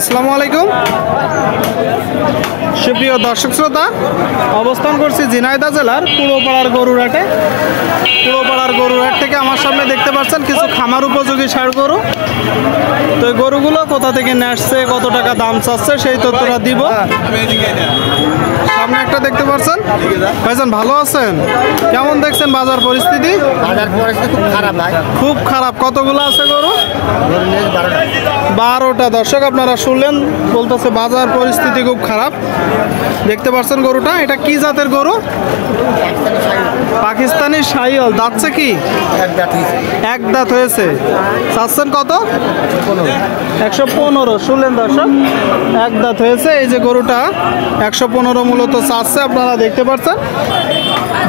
আসসালামু আলাইকুম সুপ্রিয় দর্শক শ্রোতা, অবস্থান করছি ঝিনাইদহ জেলার পুরোপাড়ার গরুরহাটে। পুরোপাড়ার গরুরহাট থেকে আমার সামনে দেখতে পাচ্ছেন কিছু খামার উপযোগী ষাঁড় গরু। তো এই গরুগুলো কোথা থেকে নিয়ে আসছে, কত টাকা দাম চাচ্ছে সেই তথ্যটা দিব। সামনে একটা দেখতে পাচ্ছেন ভাইজান, ভালো আছেন? কেমন দেখছেন বাজার পরিস্থিতি? বাজার পরিস্থিতি খুব খারাপ ভাই, খুব খারাপ। কতগুলো আছে গরু? 12টা। দর্শক আপনারা শুনলেন, বলতেছে বাজার পরিস্থিতি খুব খারাপ। দেখতে পাচ্ছেন গরুটা, এটা কি জাতের গরু? পাকিস্তানি শাহিওয়াল। দাঁতছে কি? এক দাঁত হয়েছে। চাচ্ছেন কত? 115। শুনলেন দর্শক, এক দাঁত হয়েছে। এই যে গরুটা 115 মূলত চাচ্ছে, আপনারা দেখতে পাচ্ছেন।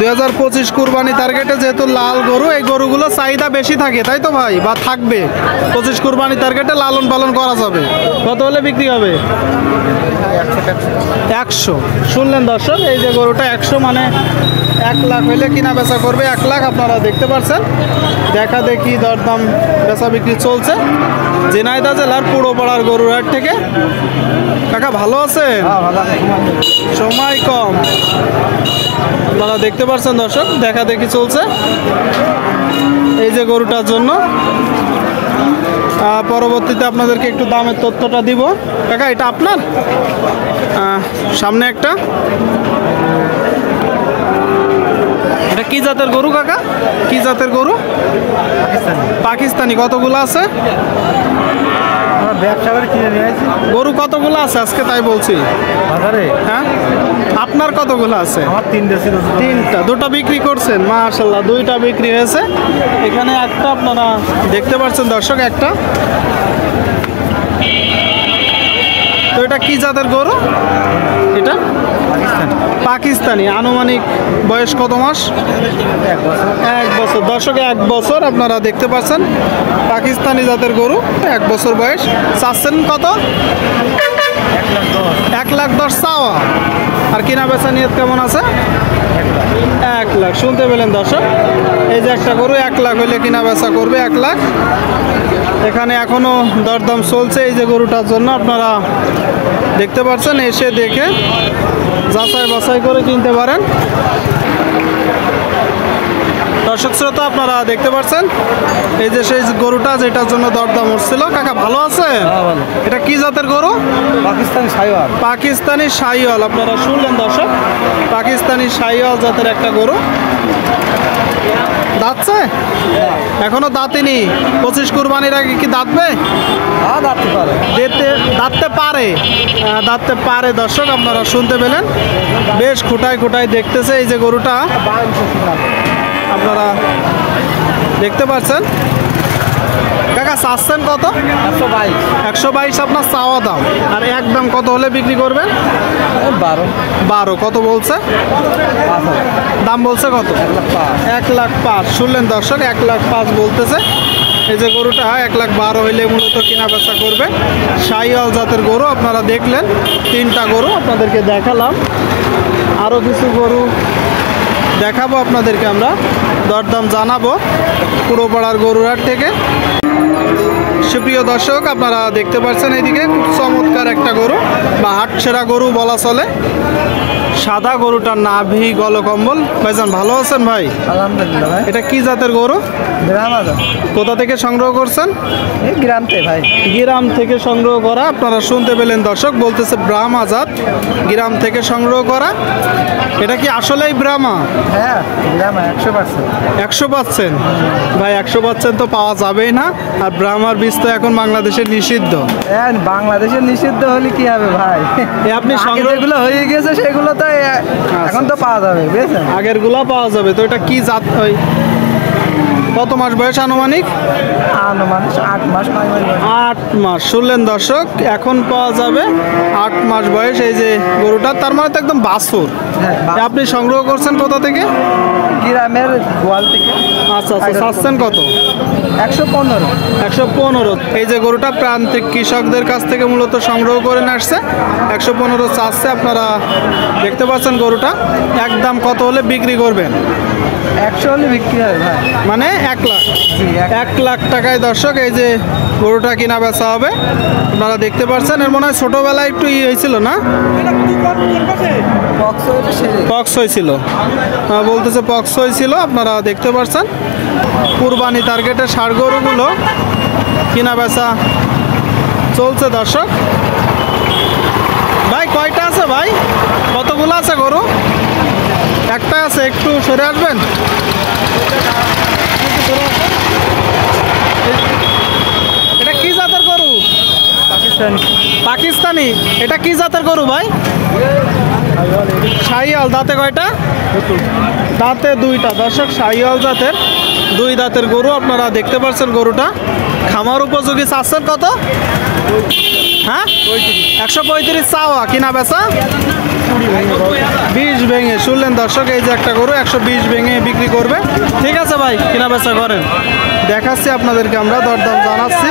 2025 কুরবানি টার্গেটে যেহেতু লাল গরু, এই গরুগুলো চাহিদা বেশি থাকে, তাই তো ভাই? বা থাকবে 25 কুরবানি টার্গেটে লালন পালন করা যাবে। কত হলে বিক্রি হবে? 100। শুনলেন দর্শক, এই যে গরুটা 100 মানে 1 লাখ হইলে কিনা বেচা করবে 1 লাখ। আপনারা দেখতে পাচ্ছেন, দেখা দেখি দরদাম বেচা বিক্রি চলছে ঝিনাইদহ জেলার পুরোপাড়ার গরুরহাট থেকে। কাকা ভালো আছে? সময় কম। আপনারা দেখতে পাচ্ছেন দর্শক, দেখা দেখি চলছে এই যে গরুটার জন্য। পরবর্তীতে আপনাদেরকে একটু দামের তথ্যটা দিব। কাকা এটা আপনার? সামনে একটা, এটা কি জাতের গরু কাকা? কি জাতের গরু? পাকিস্তানি। কতগুলো আছে? গরু কতগুলো আছে আজকে তাই বলছি। হ্যাঁ, আপনার কতগুলো আছে? তিনটা। দুটো বিক্রি করছেন? মাশাআল্লাহ, 2টা বিক্রি হয়েছে। এখানে একটা আপনারা দেখতে পাচ্ছেন দর্শক, একটা। তো এটা কি জাতের গরু? এটা পাকিস্তানি। আনুমানিক বয়স কত মাস? 1 বছর। দর্শক 1 বছর আপনারা দেখতে পাচ্ছেন, পাকিস্তানি জাতের গরু, 1 বছর বয়স। চাচ্ছেন কত? 1,10,000 চাওয়া। আর কিনা বেচা নিয়ত কেমন আছে? 1 লাখ। শুনতে পেলেন দর্শক, এই যে একটা গরু 1 লাখ হইলে কিনা বেচা করবে 1 লাখ। এখানে এখনো দরদাম চলছে এই যে গরুটার জন্য। আপনারা দেখতে পাচ্ছেন, এসে দেখে যাচাই বাছাই করে কিনতে পারেন। দর্শক শ্রোতা, আপনারা দেখতে পাচ্ছেন এই যে সেই গরুটা যেটার জন্য দরদাম উঠছিল। কাকা ভালো আছে? এটা কি জাতের গরু? পাকিস্তানি শাহিওয়াল। পাকিস্তানি শাহিওয়াল। আপনারা শুনলেন দর্শক, পাকিস্তানি শাহিওয়াল জাতের একটা গরু। দাঁতছে? এখনো দাঁতেনি। 25 কুরবানির আগে কি দাঁতবে? দাঁততে পারে, দাঁততে পারে। দর্শক আপনারা শুনতে পেলেন, বেশ খুঁটায় খুঁটায় দেখতেছে এই যে গরুটা, আপনারা দেখতে পাচ্ছেন। কাকা চাচ্ছেন কত? 122 আপনার চাওয়া দাম। আর একদম কত হলে বিক্রি করবেন? 12। কত বলছে দাম? বলছে কত? 1,05,000। শুনলেন দর্শক, 1,05,000 বলতেছে। এই যে গরুটা 1,12,000 হইলে মূলত কেনা বেচা করবে। শাহিওয়াল জাতের গরু আপনারা দেখলেন, 3টা গরু আপনাদেরকে দেখালাম। আরও কিছু গরু দেখাবো আপনাদেরকে, আমরা দরদাম জানাবো পুরোপাড়ার গরুরহাট থেকে। সুপ্রিয় দর্শক, আপনারা দেখতে পাচ্ছেন এইদিকে খুব চমৎকার একটা গরু, বা হাটছেড়া গরু বলা চলে। সাদা গরুটার নাভি গলকম্বল। ভাইজান ভালো আছেন ভাই? আলহামদুলিল্লাহ ভাই। এটা কি জাতের গরু? কোথা থেকে সংগ্রহ করছেন? গ্রাম থেকে ভাই। গ্রাম থেকে সংগ্রহ করা। আপনারা শুনতে পেলেন দর্শক, বলতেছে ব্রাহ্মা জাত, গ্রাম থেকে সংগ্রহ করা। এটা কি আসলেই ব্রাহ্মা? হ্যাঁ, 100%। 100% ভাই, 100% তো পাওয়া যাবেই না। আর ব্রাহ্মার বীজ তো এখন বাংলাদেশে নিষিদ্ধ। বাংলাদেশে নিষিদ্ধ হলে কি হবে ভাই? আপনি সংগ্রহগুলো হয়ে গেছে, সেগুলো তো এখন তো পাওয়া যাবে, বুঝছেন? আগের গুলা পাওয়া যাবে। তো এটা কি জাত? কত মাস বয়স আনুমানিক? 8 মাস। 8 মাস। শুনলেন দর্শক, এখন পাওয়া যাবে 8 মাস বয়স এই যে গরুটা। তার মানে তো একদম বাছুর। আপনি সংগ্রহ করছেন কোথা থেকে? গ্রামের গোয়াল থেকে। আচ্ছা আচ্ছা, চাচ্ছেন কত? 115। 115। এই যে গরুটা প্রান্তিক কৃষকদের কাছ থেকে মূলত সংগ্রহ করে নিয়ে আসছে, 115 চাচ্ছে। আপনারা দেখতে পাচ্ছেন গরুটা, একদম কত হলে বিক্রি করবেন? 100 হলে বিক্রি হয় ভাই। মানে 1 লাখ। জি, 1 লাখ টাকায় দর্শক এই যে গরুটা কিনা বেচা হবে। আপনারা দেখতে পাচ্ছেন, এর মনে হয় ছোটোবেলায় একটু হয়েছিল না, পক্স হয়েছিল, বলতেছে পক্স হয়েছিল। আপনারা দেখতে পাচ্ছেন কুরবানি টার্গেটের ষাঁড় গরুগুলো কিনা বেচা চলছে দর্শক। ভাই কয়টা আছে ভাই? কতগুলো আছে গরু? একটা আছে, একটু সরে আসবেন। এটা কি জাতের গরু? পাকিস্তানি। এটা কি জাতের গরু ভাই? শাহিওয়াল। দাঁতে কয়টা? দাঁতে 2টা দর্শক, শাহিওয়াল জাতের 2 দাঁতের গরু। আপনারা দেখতে পাচ্ছেন গরুটা খামার উপযোগী। চাচ্ছেন কত? হ্যাঁ, 135 চাওয়া, কিনা বেচা 20 ভেঙে। শুনলেন দর্শক, এই যে একটা গরু 120 ভেঙে বিক্রি করবে। ঠিক আছে ভাই, কিনা বেচা করেন, দেখাচ্ছি আপনাদেরকে, আমরা দরদাম জানাচ্ছি।